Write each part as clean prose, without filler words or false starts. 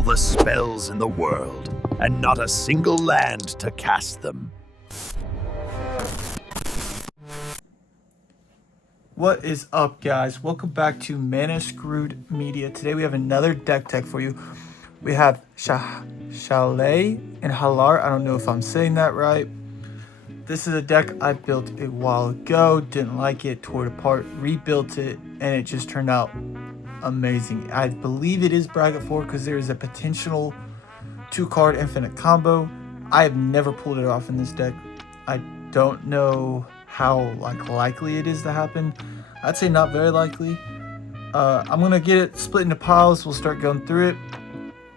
all the spells in the world, and not a single land to cast them. What is up, guys? Welcome back to Mana Screwed Media. Today we have another deck tech for you. We have Chalet and Halar. I don't know if I'm saying that right. This is a deck I built a while ago, didn't like it, tore it apart, rebuilt it, and it just turned out amazing. I believe it is bracket 4 because there is a potential 2-card infinite combo. I have never pulled it off in this deck. I don't know how likely it is to happen. I'd say not very likely. I'm gonna get it split into piles. We'll start going through it.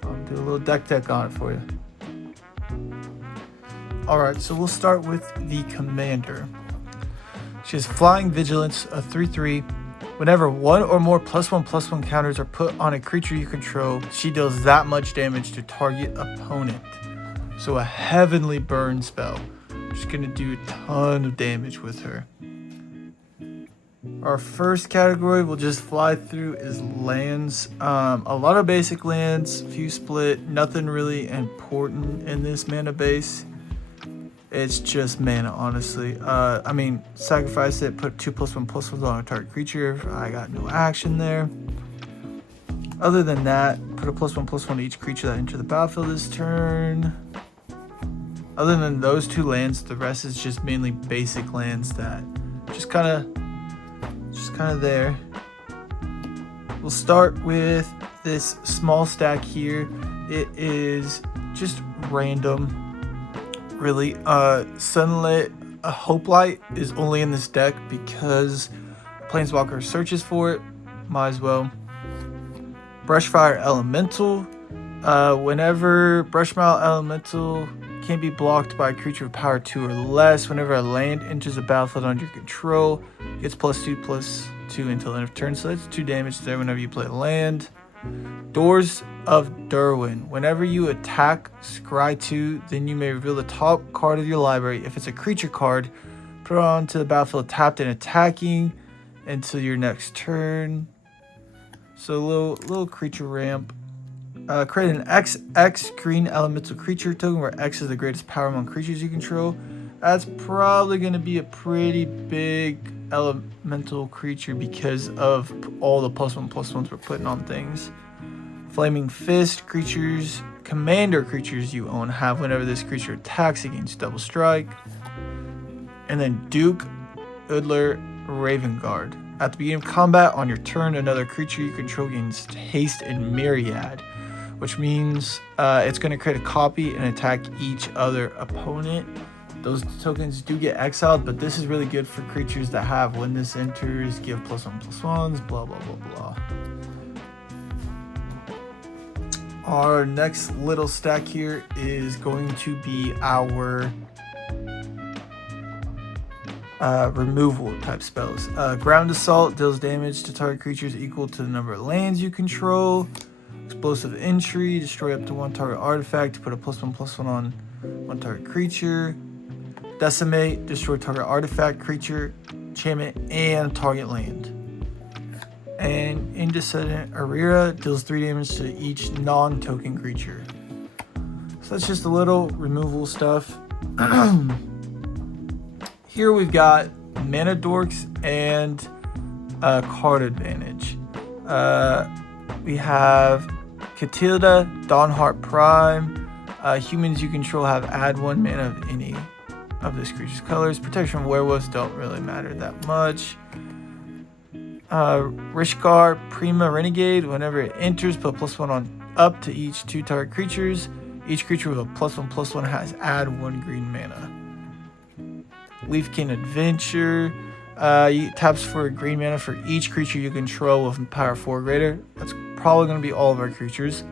I'll do a little deck tech on it for you. Alright, so we'll start with the commander. She has Flying Vigilance, a 3/3. Whenever one or more +1/+1 counters are put on a creature you control, she deals that much damage to target opponent. So a Heavenly Burn spell. Just gonna do a ton of damage with her. Our first category we'll just fly through is lands. A lot of basic lands, few split, nothing really important in this mana base. It's just mana, honestly. Sacrifice it, put 2 +1/+1s on a target creature. I got no action there. Other than that, put a +1/+1 to each creature that enter the battlefield this turn. Other than those two lands, the rest is just mainly basic lands that just kind of there. We'll start with this small stack here. It is just random. Really, Sunlit Hoplite is only in this deck because Planeswalker searches for it. Might as well. Brushfire Elemental. Whenever Brushfire Elemental can't be blocked by a creature of power 2 or less, whenever a land enters a battlefield under your control, gets +2/+2 until end of turn. So that's 2 damage there whenever you play land. Doors of Derwin. Whenever you attack Scry 2, then you may reveal the top card of your library. If it's a creature card, put it onto the battlefield tapped and attacking until your next turn. So little creature ramp. Create an XX green elemental creature token where X is the greatest power among creatures you control. That's probably going to be a pretty big elemental creature because of all the +1/+1s we're putting on things. Flaming Fist. Commander creatures you own have whenever this creature attacks against double strike. And then Duke Udler Raven Guard. At the beginning of combat on your turn, another creature you control gains haste and myriad, which means it's going to create a copy and attack each other opponent. Those tokens do get exiled, but this is really good for creatures that have when this enters, give +1/+1s, blah, blah, blah, blah. Our next little stack here is going to be our removal type spells. Ground Assault deals damage to target creatures equal to the number of lands you control. Explosive Entry, destroy up to 1 target artifact to put a +1/+1 on 1 target creature. Decimate, destroy target artifact, creature, enchantment, and target land. And Indecedent Arira deals 3 damage to each non-token creature. So that's just a little removal stuff. Here we've got Mana Dorks and card advantage. We have Catilda, Dawnheart Prime. Humans you control have add 1 mana of any of this creature's colors. Protection from werewolves don't really matter that much. Rishkar Prima Renegade. Whenever it enters, put +1 on up to each 2 target creatures. Each creature with a +1/+1 has add 1 green mana. Leafkin Adventure. Taps for green mana for each creature you control with power 4 or greater. That's probably going to be all of our creatures.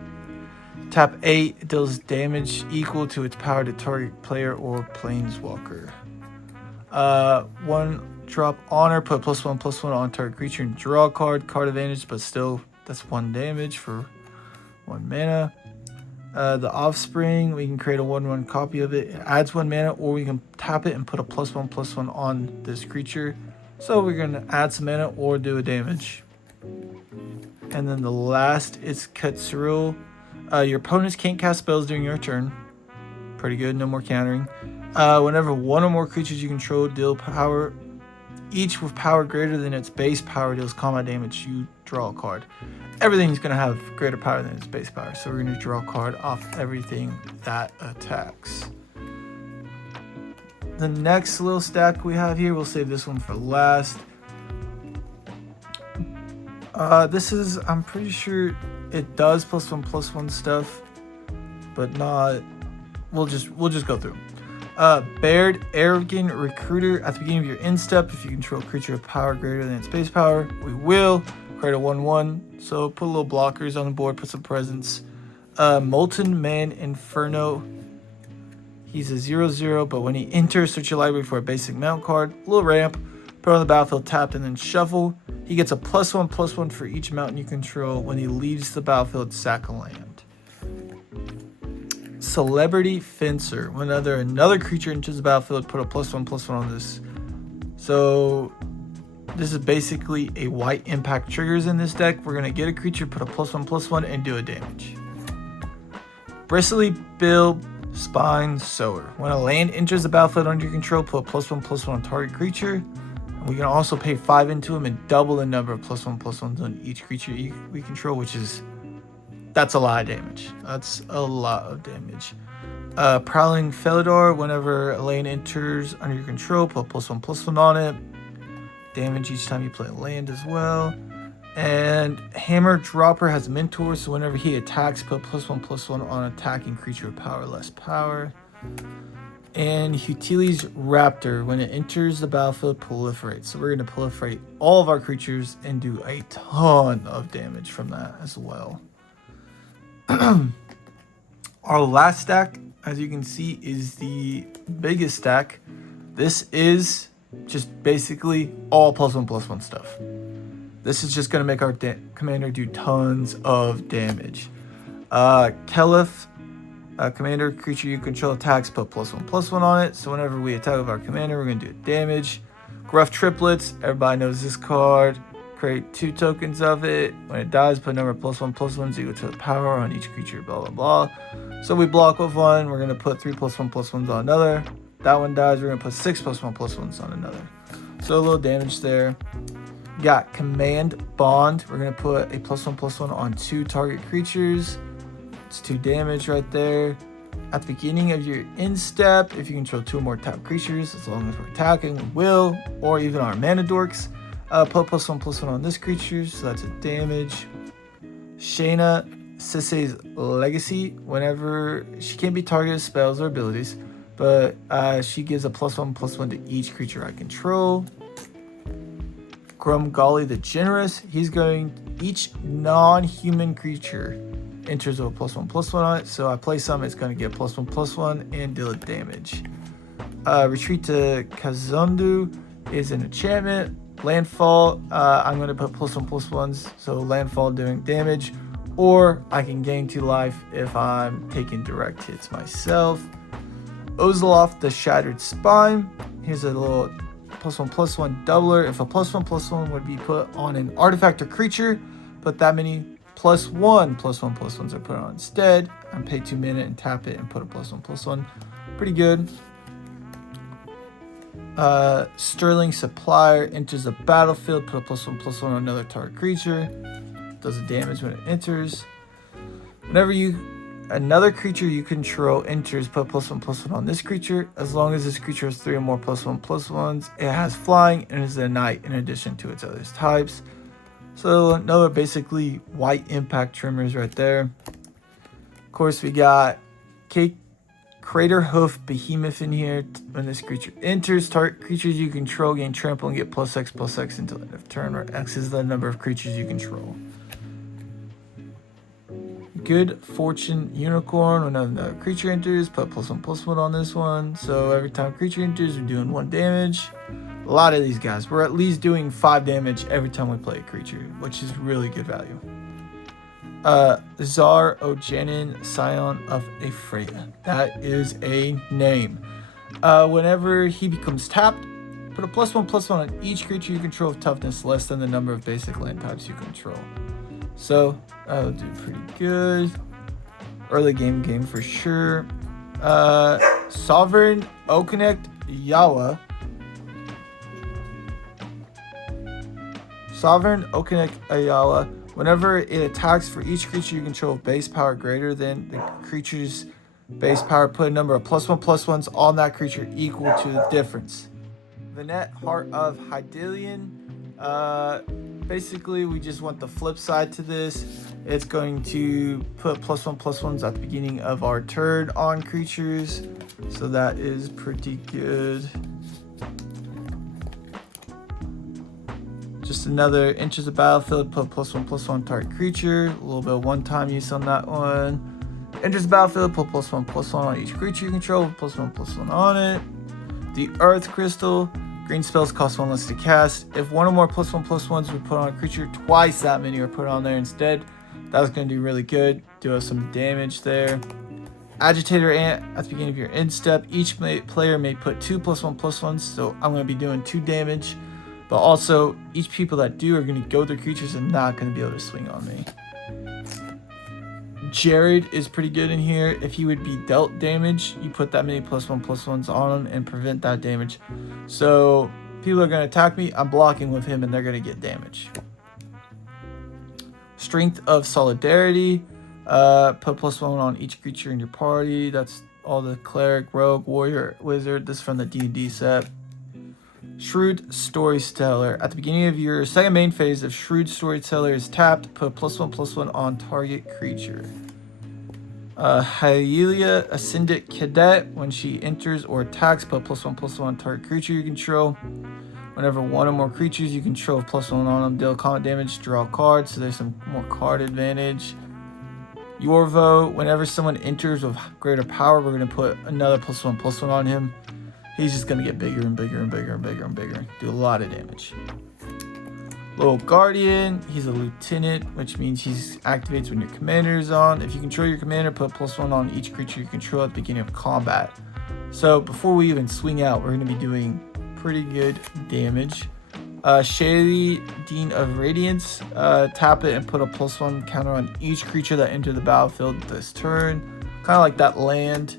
Tap 8, it deals damage equal to its power to target player or planeswalker. 1 drop Honor, put +1/+1 on target creature and draw a card. Card advantage, but still, that's 1 damage for 1 mana. The Offspring, we can create a 1/1 copy of it. It adds 1 mana, or we can tap it and put a +1/+1 on this creature. So we're going to add some mana or do a damage. And then the last is Katsuriel. Your opponents can't cast spells during your turn. Pretty good, no more countering. Whenever one or more creatures you control deal power, each with power greater than its base power deals combat damage, you draw a card. Everything's going to have greater power than its base power, so we're going to draw a card off everything that attacks. The next little stack we have here, we'll save this one for last. This is, I'm pretty sure it does +1/+1 stuff, but not. We'll just go through. Baird, Arrogant Recruiter. At the beginning of your end step, if you control a creature with power greater than its base power, we will create a 1/1. So put little blockers on the board, put some presence. Molten Man Inferno. He's a 0/0, but when he enters, search your library for a basic mount card. Little ramp. Put it on the battlefield, tapped, and then shuffle. He gets a +1/+1 for each mountain you control. When he leaves the battlefield, sack a land. Celebrity Fencer. Whenever another creature enters the battlefield, put a +1/+1 on this. So this is basically a white impact triggers in this deck. We're going to get a creature, put a +1/+1, and do a damage. Bristly Bill Spine Sower. When a land enters the battlefield under your control, put a +1/+1 on target creature. And we can also pay 5 into him and double the number of +1/+1s on each creature we control, which is, that's a lot of damage. That's a lot of damage. Prowling Felidar. Whenever a land enters under your control, put a +1/+1 on it. Damage each time you play a land as well. And Hammer Dropper has Mentor, so whenever he attacks, put +1/+1 on attacking creature with power less power. And Hutiles Raptor. When it enters the battlefield, proliferates. So we're going to proliferate all of our creatures and do a ton of damage from that as well. Our last stack, as you can see, is the biggest stack. This is just basically all +1/+1 stuff. This is just going to make our commander do tons of damage. Kelef, commander creature you control attacks, put +1/+1 on it. So whenever we attack with our commander, we're going to do damage. Gruff Triplets, everybody knows this card. Create 2 tokens of it. When it dies, put a number of +1/+1s equal to the power on each creature, blah, blah, blah. So we block with one. We're going to put 3 +1/+1s on another. That one dies. We're going to put 6 +1/+1s on another. So a little damage there. Got Command Bond. We're going to put a +1/+1 on 2 target creatures. It's 2 damage right there. At the beginning of your end step, if you control 2 or more tapped creatures, as long as we're attacking, we will, or even our mana dorks, put +1/+1 on this creature, so that's a damage. Shayna Sisei's Legacy. Whenever she can't be targeted with spells or abilities, but she gives a +1/+1 to each creature I control. Grumgully the Generous. He's going, each non-human creature enters with a +1/+1 on it. So I play some, it's going to get +1/+1 and deal damage. Retreat to Kazundu is an enchantment. Landfall, I'm going to put +1/+1s, so landfall doing damage. Or I can gain 2 life if I'm taking direct hits myself. Ozeloff the Shattered Spine. Here's a little +1/+1 doubler. If a +1/+1 would be put on an artifact or creature, but that many +1/+1/+1s are put on instead. I pay 2 mana and tap it and put a +1/+1. Pretty good. Sterling Supplier enters the battlefield, put a +1/+1 on another target creature. Does the damage when it enters. Whenever another creature you control enters, put +1/+1 on this creature. As long as this creature has 3 or more +1/+1s, it has flying and is a knight in addition to its other types. So another basically white impact trimmers right there. Of course, we got Crater Hoof Behemoth in here. When this creature enters, target creatures you control gain trample and get +X/+X until the end of turn, where X is the number of creatures you control. Good Fortune Unicorn. When another creature enters, put +1/+1 on this one. So every time a creature enters, we're doing 1 damage. A lot of these guys, we're at least doing 5 damage every time we play a creature, which is really good value. Zar Ojenin, Scion of Ephraia. That is a name. Whenever he becomes tapped, put a +1/+1 on each creature you control with toughness less than the number of basic land types you control. So that'll do pretty good. Early game for sure. Sovereign Okonek Yawa. Sovereign Okonek Ayala. Whenever it attacks for each creature you control with base power greater than the creature's base power, put a number of +1/+1s on that creature equal to the difference. Vanette, Heart of Hydaelyn. Basically, we just want the flip side to this. It's going to put +1/+1s at the beginning of our turn on creatures. So that is pretty good. Just another enters the battlefield, put +1/+1 target creature. A little bit of one-time use on that one. Enters the battlefield, put +1/+1 on each creature you control, +1/+1 on it. The Earth Crystal. Green spells cost 1 less to cast. If one or more +1/+1s we put on a creature, twice that many are put on there instead. That's going to do really good. Do us some damage there. Agitator Ant. At the beginning of your end step, each player may put 2 +1/+1s. So I'm going to be doing 2 damage. But also, each people that do are going to go through creatures and not going to be able to swing on me. Jared is pretty good in here. If he would be dealt damage, you put that many +1/+1s on him and prevent that damage. So people are going to attack me, I'm blocking with him and they're going to get damage. Strength of Solidarity. Put +1 on each creature in your party. That's all the cleric, rogue, warrior, wizard. This is from the D&D set. Shrewd Storyteller. At the beginning of your second main phase, if Shrewd Storyteller is tapped, put +1/+1 on target creature. Hylia Ascendant Cadet. When she enters or attacks, put +1/+1 on target creature you control. Whenever one or more creatures you control have +1 on them deal combat damage, draw a card. So there's some more card advantage. Yorvo. Whenever someone enters with greater power, we're going to put another +1/+1 on him. He's just going to get bigger and bigger and bigger and bigger and bigger. Do a lot of damage. Little Guardian. He's a lieutenant, which means he activates when your commander is on. If you control your commander, put +1 on each creature you control at the beginning of combat. So before we even swing out, we're going to be doing pretty good damage. Shaylee, Dean of Radiance. Tap it and put a +1 counter on each creature that entered the battlefield this turn. Kind of like that land.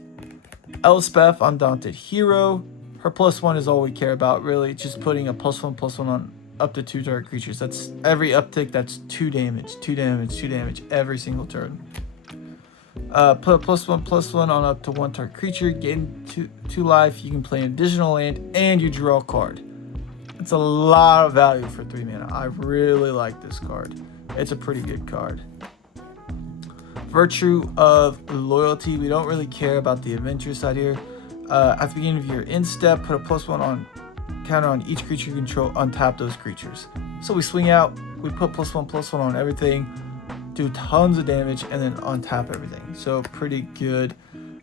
Elspeth, Undaunted Hero. Her +1 is all we care about, really. Just putting a +1/+1 on up to 2 target creatures. That's every uptick, that's 2 damage, 2 damage, 2 damage every single turn. Put a +1/+1 on up to 1 target creature. Gain 2 life. You can play an additional land and you draw a card. It's a lot of value for 3 mana. I really like this card. It's a pretty good card. Virtue of Loyalty. We don't really care about the adventure side here. At the beginning of your end step, put a +1 on counter on each creature you control. Untap those creatures. So we swing out. We put +1/+1 on everything. Do tons of damage and then untap everything. So pretty good.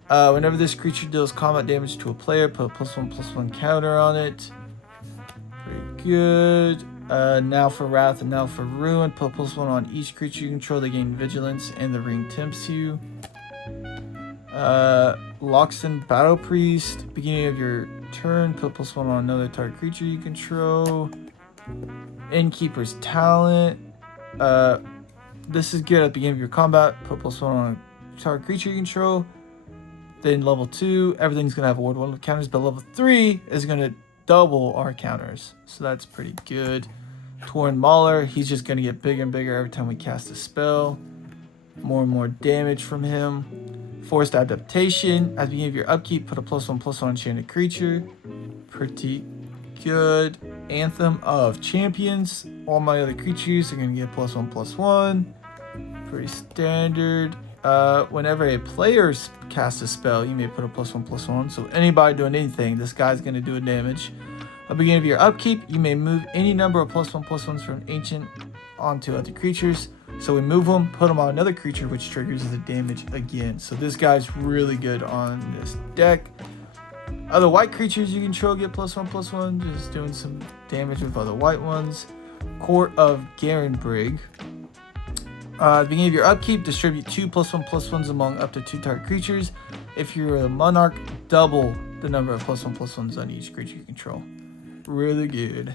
Whenever this creature deals combat damage to a player, put a +1/+1 counter on it. Pretty good. Now for Wrath and now for Ruin. Put +1 on each creature you control. They gain Vigilance and the ring tempts you. Loxton Battle Priest. Beginning of your turn, put +1 on another target creature you control. Innkeeper's Talent. This is good at the beginning of your combat. Put +1 on a target creature you control. Then level 2, everything's going to have Ward 1 counters, but level 3 is going to double our counters. So that's pretty good. Torn Mauler, he's just going to get bigger and bigger every time we cast a spell. More and more damage from him. Forced Adaptation. At the beginning of your upkeep, put a +1/+1 on enchanted creature. Pretty good. Anthem of Champions. All my other creatures are going to get +1/+1. Pretty standard. Whenever a player casts a spell, you may put a +1/+1. So anybody doing anything, this guy's going to do a damage. At the beginning of your upkeep, you may move any number of +1/+1s from ancient onto other creatures. So we move them, put them on another creature, which triggers the damage again. So this guy's really good on this deck. Other white creatures you control get +1/+1, just doing some damage with other white ones. Court of Garenbrig. At the beginning of your upkeep, distribute 2 +1/+1s among up to 2 target creatures. If you're a monarch, double the number of +1/+1s on each creature you control. Really good.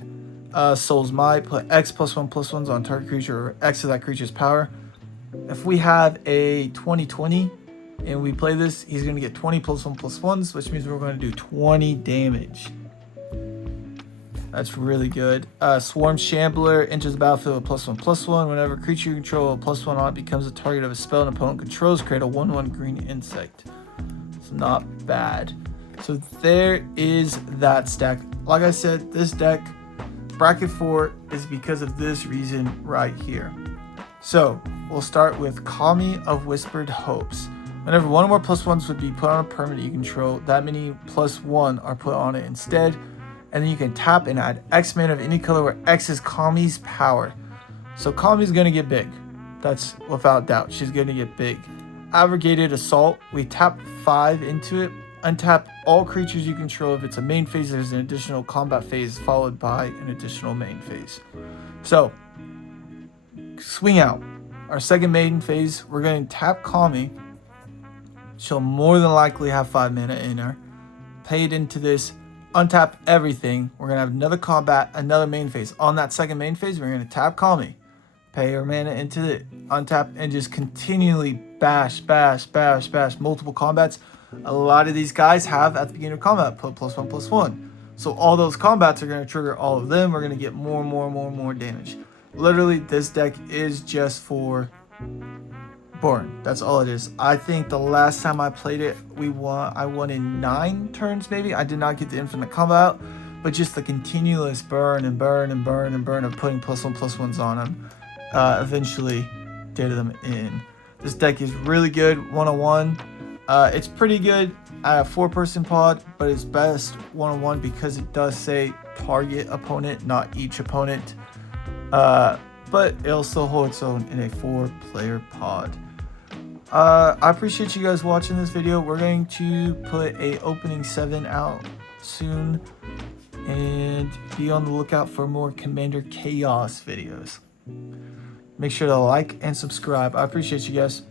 Soul's Might, put X +1/+1s on target creature or X of that creature's power. If we have a 20/20, and we play this, he's going to get 20 +1/+1s, which means we're going to do 20 damage. That's really good. Swarm Shambler enters the battlefield with +1/+1. Whenever a creature you control with +1 on it becomes a target of a spell an opponent controls, create a 1/1 green insect. It's not bad. So there is that stack. Like I said, this deck, bracket 4, is because of this reason right here. So we'll start with Kami of Whispered Hopes. Whenever one or more +1s would be put on a permanent you control, that many +1 are put on it instead. And then you can tap and add X mana of any color where X is Kami's power. So Kami's going to get big. That's without doubt. She's going to get big. Abrogated Assault. We tap 5 into it. Untap all creatures you control. If it's a main phase, there's an additional combat phase followed by an additional main phase. So, swing out. Our second main phase, we're going to tap Kami. She'll more than likely have 5 mana in her. Pay it into this. Untap everything. We're going to have another combat, another main phase. On that second main phase, we're going to tap Kami. Pay her mana into it. Untap and just continually bash, multiple combats. A lot of these guys have at the beginning of combat put +1/+1. So all those combats are going to trigger all of them. We're going to get more damage. Literally, this deck is just for burn. That's all it is. I think the last time I played it, I won in 9 turns maybe. I did not get the infinite combat, but just the continuous burn of putting +1/+1s on them eventually did them in. This deck is really good 1-on-1. It's pretty good at a 4-person pod, but it's best 1-on-1 because it does say target opponent, not each opponent. But it'll still hold its own in a 4-player pod. I appreciate you guys watching this video. We're going to put a opening 7 out soon, and be on the lookout for more Commander Chaos videos. Make sure to like and subscribe. I appreciate you guys.